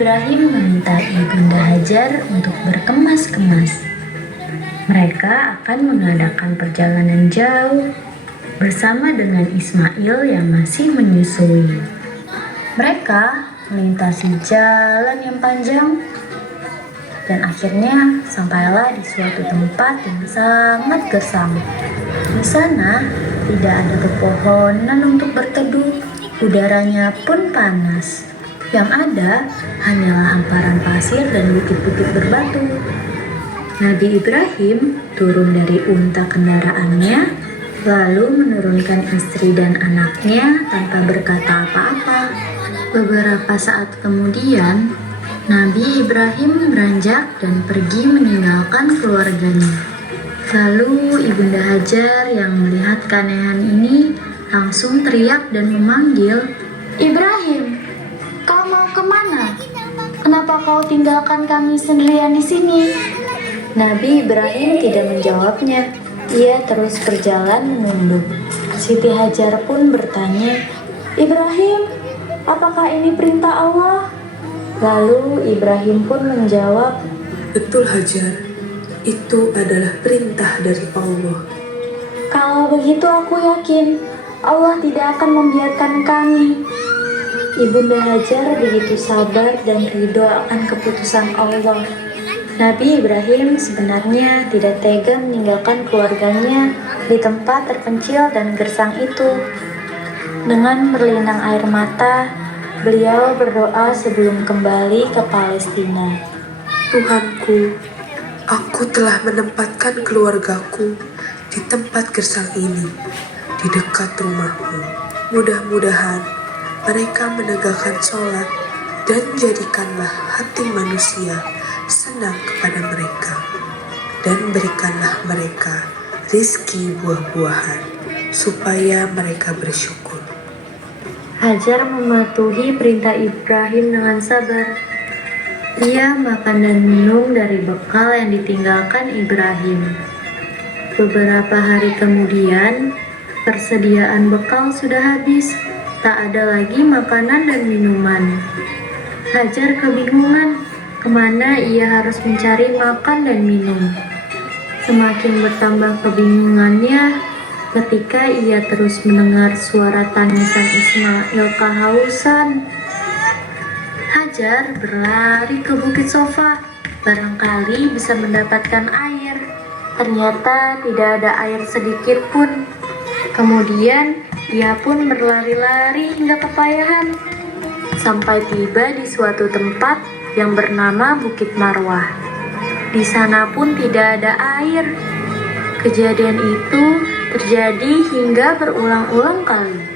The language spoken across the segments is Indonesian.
Ibrahim meminta Ibunda Hajar untuk berkemas-kemas. Mereka akan mengadakan perjalanan jauh bersama dengan Ismail yang masih menyusui. Mereka melintasi jalan yang panjang dan akhirnya sampailah di suatu tempat yang sangat gersang. Di sana tidak ada pepohonan untuk berteduh, udaranya pun panas. Yang ada hanyalah hamparan pasir dan bukit-bukit berbatu. Nabi Ibrahim turun dari unta kendaraannya, lalu menurunkan istri dan anaknya tanpa berkata apa-apa. Beberapa saat kemudian, Nabi Ibrahim beranjak dan pergi meninggalkan keluarganya. Lalu Ibunda Hajar yang melihat keanehan ini langsung teriak dan memanggil, "Ibrahim, kau mau kemana? Kenapa kau tinggalkan kami sendirian di sini?" Nabi Ibrahim tidak menjawabnya. Ia terus berjalan menunduk. Siti Hajar pun bertanya, "Ibrahim, apakah ini perintah Allah?" Lalu Ibrahim pun menjawab, "Betul Hajar, itu adalah perintah dari Allah." "Kalau begitu aku yakin Allah tidak akan membiarkan kami." Ibunda Hajar begitu sabar dan ridho akan keputusan Allah. Nabi Ibrahim sebenarnya tidak tega meninggalkan keluarganya di tempat terpencil dan gersang itu. Dengan berlinang air mata, beliau berdoa sebelum kembali ke Palestina. "Tuhanku, aku telah menempatkan keluargaku di tempat gersang ini, di dekat rumahmu. Mudah-mudahan mereka menegakkan sholat dan jadikanlah hati manusia senang kepada mereka, dan berikanlah mereka rizki buah-buahan, supaya mereka bersyukur." Hajar mematuhi perintah Ibrahim dengan sabar. Ia makan dan minum dari bekal yang ditinggalkan Ibrahim. Beberapa hari kemudian, persediaan bekal sudah habis. Tak ada lagi makanan dan minuman. Hajar kebingungan kemana ia harus mencari makan dan minum. Semakin bertambah kebingungannya ketika ia terus mendengar suara tangisan Ismail kehausan. Hajar berlari ke bukit Sofa, barangkali bisa mendapatkan air. Ternyata tidak ada air sedikit pun. Kemudian ia pun berlari-lari hingga kepayahan, sampai tiba di suatu tempat yang bernama Bukit Marwah. Di sana pun tidak ada air. Kejadian itu terjadi hingga berulang-ulang kali,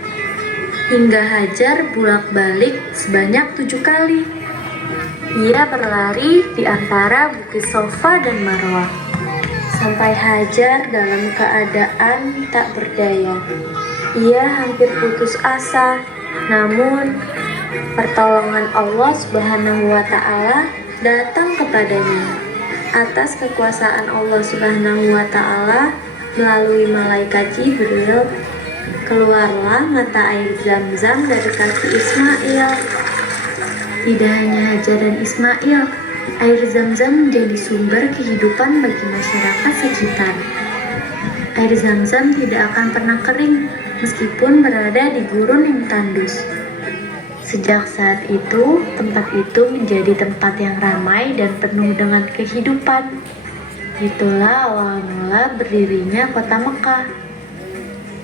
hingga Hajar bolak-balik sebanyak 7 kali. Ia berlari di antara Bukit Sofa dan Marwah, sampai Hajar dalam keadaan tak berdaya. Ia hampir putus asa, namun pertolongan Allah Subhanahu wa Ta'ala datang kepadanya. Atas kekuasaan Allah Subhanahu wa Ta'ala melalui malaikat Jibril, keluarlah mata air Zam-Zam dari kaki Ismail. Tidak hanya Hajar dan Ismail, air Zam-Zam menjadi sumber kehidupan bagi masyarakat sekitar. Air Zam-Zam tidak akan pernah kering meskipun berada di gurun yang tandus. Sejak saat itu, tempat itu menjadi tempat yang ramai dan penuh dengan kehidupan. Itulah awal mula berdirinya kota Mekah.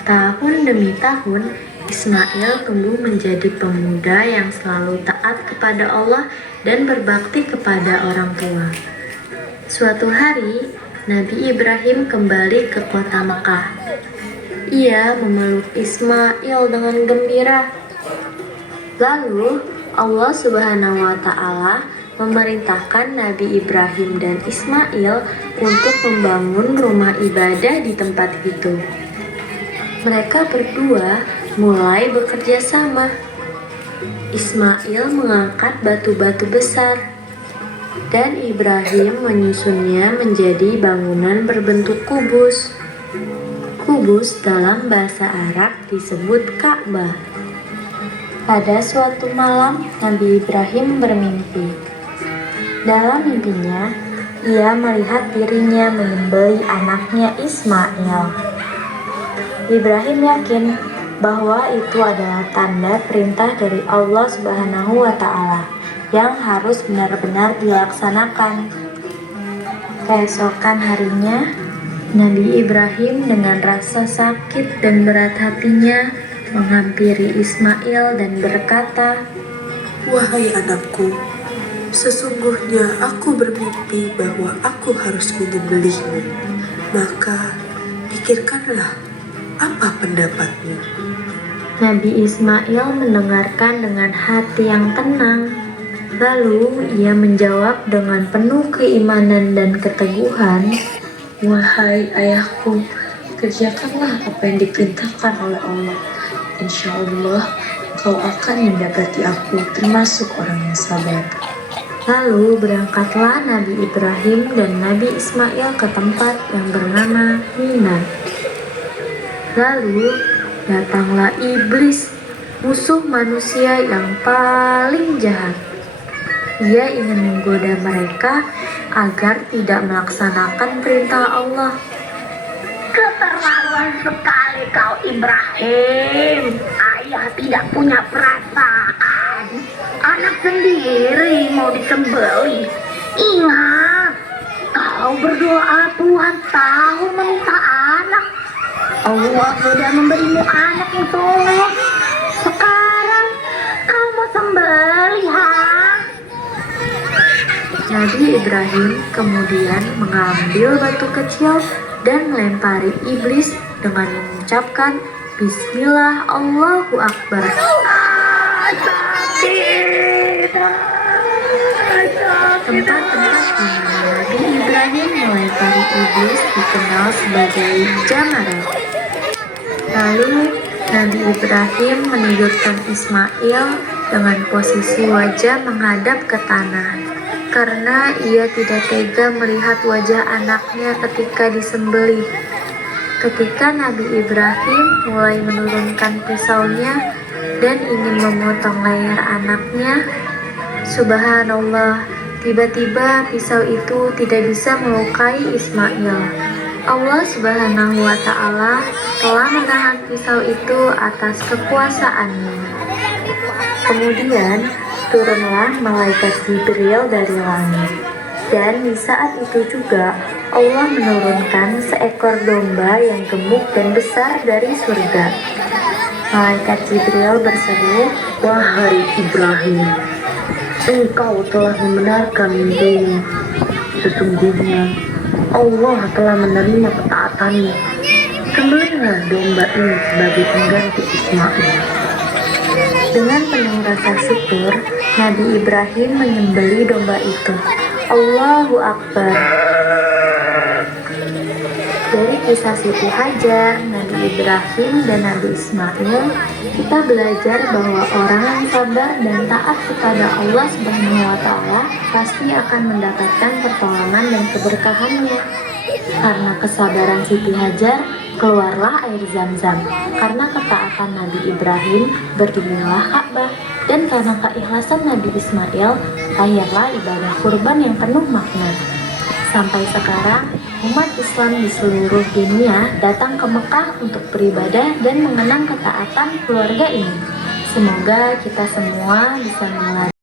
Tahun demi tahun, Ismail tumbuh menjadi pemuda yang selalu taat kepada Allah dan berbakti kepada orang tua. Suatu hari, Nabi Ibrahim kembali ke kota Mekah. Ia memeluk Ismail dengan gembira. Lalu Allah Subhanahu wa Ta'ala memerintahkan Nabi Ibrahim dan Ismail untuk membangun rumah ibadah di tempat itu. Mereka berdua mulai bekerja sama. Ismail mengangkat batu-batu besar dan Ibrahim menyusunnya menjadi bangunan berbentuk kubus. Kubus dalam bahasa Arab disebut Ka'bah. Pada suatu malam, Nabi Ibrahim bermimpi. Dalam mimpinya, ia melihat dirinya menyembelih anaknya Ismail. Ibrahim yakin bahwa itu adalah tanda perintah dari Allah Subhanahu wa Ta'ala yang harus benar-benar dilaksanakan. Keesokan harinya, Nabi Ibrahim dengan rasa sakit dan berat hatinya menghampiri Ismail dan berkata, Wahai anakku, sesungguhnya aku bermimpi bahwa aku harus menyembelihmu. Maka pikirkanlah, apa pendapatmu? Nabi Ismail mendengarkan dengan hati yang tenang. Lalu ia menjawab dengan penuh keimanan dan keteguhan, Wahai ayahku, kerjakanlah apa yang diperintahkan oleh Allah. Insya Allah, kau akan mendapati aku termasuk orang yang sabar. Lalu berangkatlah Nabi Ibrahim dan Nabi Ismail ke tempat yang bernama Mina. Lalu datanglah iblis, musuh manusia yang paling jahat. Ia ingin menggoda mereka agar tidak melaksanakan perintah Allah. Keterlaluan sekali kau Ibrahim. Ayah tidak punya perasaan. Anak sendiri mau disembelih. Ingat, kau berdoa Tuhan tahu meminta anak. Allah sudah memberimu anak yang soleh. Sekarang kau mau sembelih, ha? Nabi Ibrahim kemudian mengambil batu kecil dan melempari iblis dengan mengucapkan Bismillah Allahu Akbar. Tempat-tempat di mana Nabi Ibrahim melempari iblis dikenal sebagai jamarat. Lalu Nabi Ibrahim menidurkan Ismail dengan posisi wajah menghadap ke tanah. Karena ia tidak tega melihat wajah anaknya ketika disembelih. Ketika Nabi Ibrahim mulai menurunkan pisaunya dan ingin memotong leher anaknya, subhanallah, tiba-tiba pisau itu tidak bisa melukai Ismail. Allah Subhanahu wa Ta'ala telah menahan pisau itu atas kekuasaannya. Kemudian turunlah malaikat Jibril dari langit. Dan di saat itu juga Allah menurunkan seekor domba yang gemuk dan besar dari surga. Malaikat Jibril berseru, Wahai Ibrahim, engkau telah membenarkan mimpimu. Sesungguhnya Allah telah menerima ketaatanmu. Sembelihlah domba ini sebagai pengganti Ismail. Dengan penuh rasa syukur, Nabi Ibrahim menyembelih domba itu. Allahu Akbar. Dari kisah Siti Hajar, Nabi Ibrahim dan Nabi Ismail, kita belajar bahwa orang yang sabar dan taat kepada Allah Subhanahu wa Ta'ala pasti akan mendapatkan pertolongan dan keberkahannya. Karena kesabaran Siti Hajar, keluarlah air Zam-Zam. Karena ketaatan Nabi Ibrahim, berdirilah Ka'bah. Dan karena keikhlasan Nabi Ismail, lahirlah ibadah kurban yang penuh makna. Sampai sekarang, umat Islam di seluruh dunia datang ke Mekah untuk beribadah dan mengenang ketaatan keluarga ini. Semoga kita semua bisa mengalami